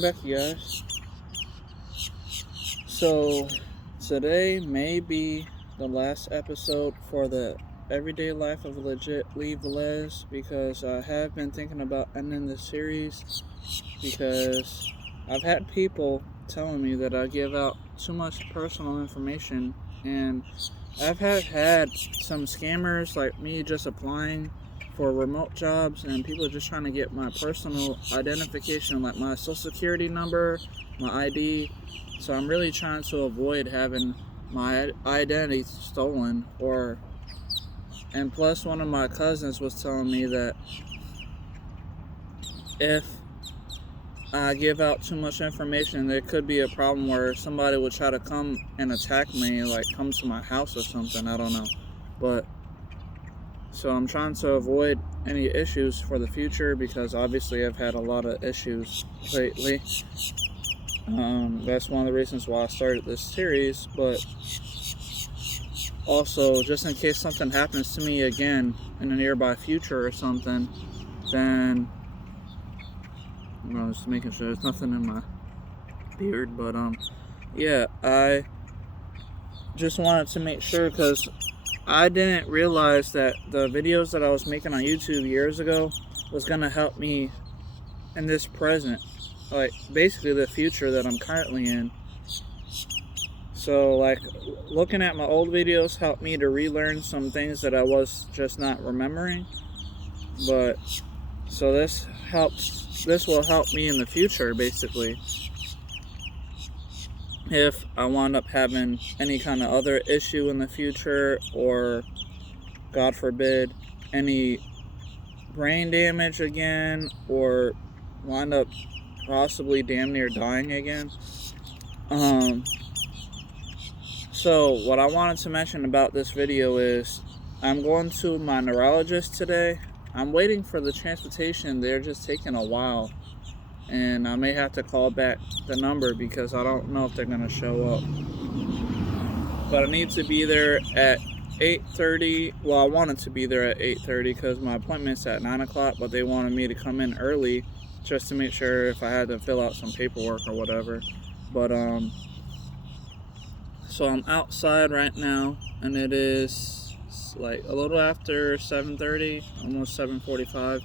Back, you guys. So today may be the last episode for the everyday life of legit leevelez, because I have been thinking about ending this series because I've had people telling me that I give out too much personal information, and I've had some scammers like me just applying for remote jobs, and people just trying to get my personal identification, like my social security number, my ID. So I'm really trying to avoid having my identity stolen. And plus, one of my cousins was telling me that if I give out too much information, there could be a problem where somebody would try to come and attack me, like come to my house or something. I don't know. But so I'm trying to avoid any issues for the future, because obviously I've had a lot of issues lately. That's one of the reasons why I started this series. But also, just in case something happens to me again in the nearby future or something, then just making sure there's nothing in my beard. But yeah, I just wanted to make sure, because I didn't realize that the videos that I was making on YouTube years ago was gonna help me in this present, like basically the future that I'm currently in. So like looking at my old videos helped me to relearn some things that I was just not remembering. But so this will help me in the future, basically, if I wind up having any kind of other issue in the future, or God forbid any brain damage again, or wind up possibly damn near dying again. So what I wanted to mention about this video is I'm going to my neurologist today. I'm waiting for the transportation. They're just taking a while, and I may have to call back the number because I don't know if they're going to show up. But I need to be there at 8:30. Well, I wanted to be there at 8:30 because my appointment's at 9 o'clock, but they wanted me to come in early just to make sure if I had to fill out some paperwork or whatever. But so I'm outside right now, and it is like a little after 7:30, almost 7:45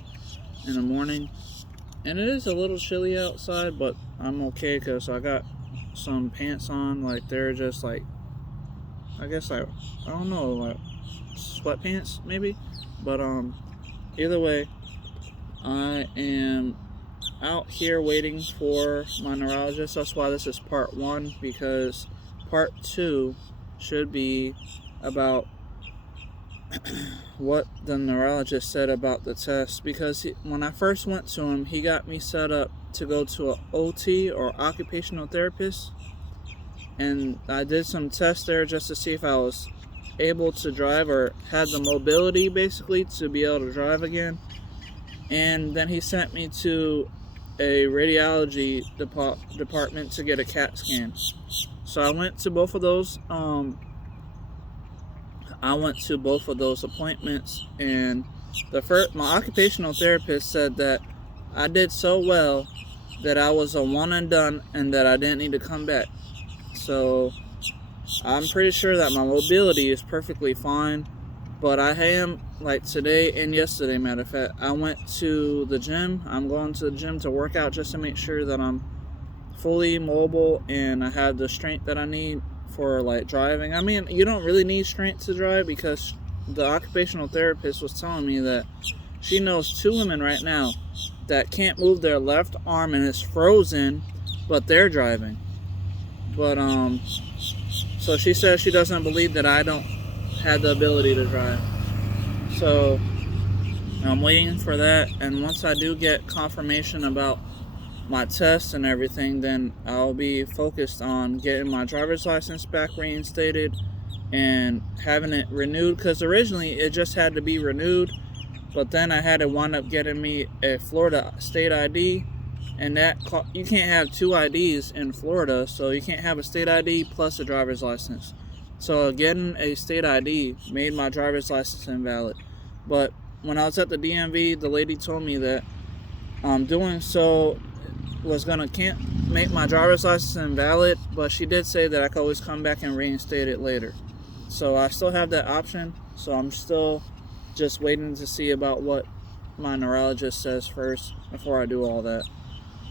in the morning. And it is a little chilly outside, but I'm okay because I got some pants on. Like they're just like, I guess I don't know, like sweatpants maybe. But either way, I am out here waiting for my neurologist. That's why this is part 1, because part 2 should be about what the neurologist said about the test, because when I first went to him, he got me set up to go to an OT, or occupational therapist, and I did some tests there just to see if I was able to drive, or had the mobility basically to be able to drive again. And then he sent me to a radiology department to get a CAT scan. So I went to both of those appointments, and my occupational therapist said that I did so well that I was a one and done, and that I didn't need to come back. So I'm pretty sure that my mobility is perfectly fine. But I am, like today and yesterday, matter of fact, I went to the gym. I'm going to the gym to work out just to make sure that I'm fully mobile and I have the strength that I need for like driving. I mean, you don't really need strength to drive, because the occupational therapist was telling me that she knows 2 women right now that can't move their left arm and it's frozen, but they're driving. But so she says she doesn't believe that I don't have the ability to drive. So I'm waiting for that, and once I do get confirmation about my tests and everything, then I'll be focused on getting my driver's license back reinstated and having it renewed, because originally it just had to be renewed, but then I had to wind up getting me a Florida state ID, and that you can't have 2 IDs in Florida, so you can't have a state ID plus a driver's license. So getting a state ID made my driver's license invalid. But when I was at the DMV, the lady told me that doing so was gonna can't make my driver's license invalid, but she did say that I could always come back and reinstate it later. So I still have that option. So I'm still just waiting to see about what my neurologist says first before I do all that.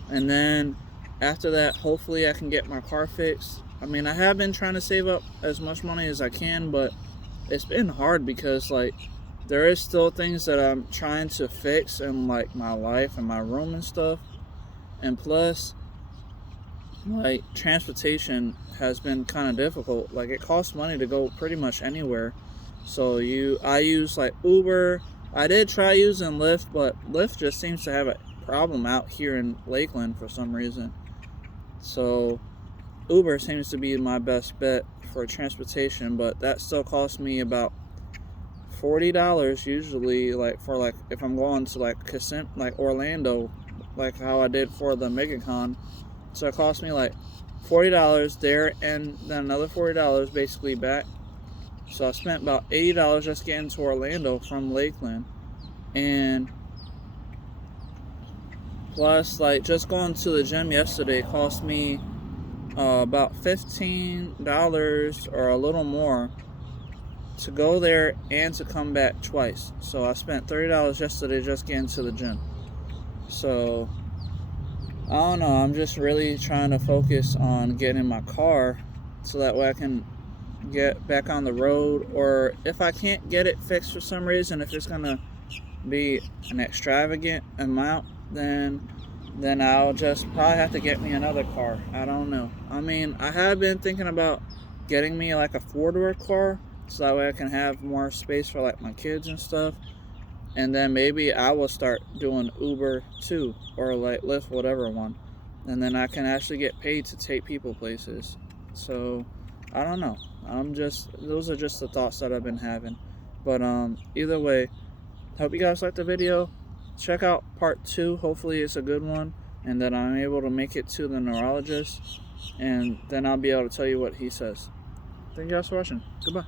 And then after that, hopefully I can get my car fixed. I mean, I have been trying to save up as much money as I can, but it's been hard because like there is still things that I'm trying to fix in like my life and my room and stuff. And plus, like transportation has been kind of difficult. Like it costs money to go pretty much anywhere. So I use like Uber. I did try using Lyft, but Lyft just seems to have a problem out here in Lakeland for some reason. So Uber seems to be my best bet for transportation, but that still costs me about $40 usually, like for like if I'm going to like Orlando, like how I did for the MegaCon. So it cost me like $40 there and then another $40 basically back. So I spent about $80 just getting to Orlando from Lakeland. And plus like just going to the gym yesterday cost me about $15 or a little more to go there and to come back twice. So I spent $30 yesterday just getting to the gym. So I don't know, I'm just really trying to focus on getting my car so that way I can get back on the road. Or if I can't get it fixed for some reason, if it's gonna be an extravagant amount, then I'll just probably have to get me another car. I don't know. I mean, I have been thinking about getting me like a 4-door car so that way I can have more space for like my kids and stuff. And then maybe I will start doing Uber too, or like Lyft, whatever one. And then I can actually get paid to take people places. So I don't know. Those are just the thoughts that I've been having. But either way, hope you guys liked the video. Check out part 2. Hopefully it's a good one and that I'm able to make it to the neurologist. And then I'll be able to tell you what he says. Thank you guys for watching. Goodbye.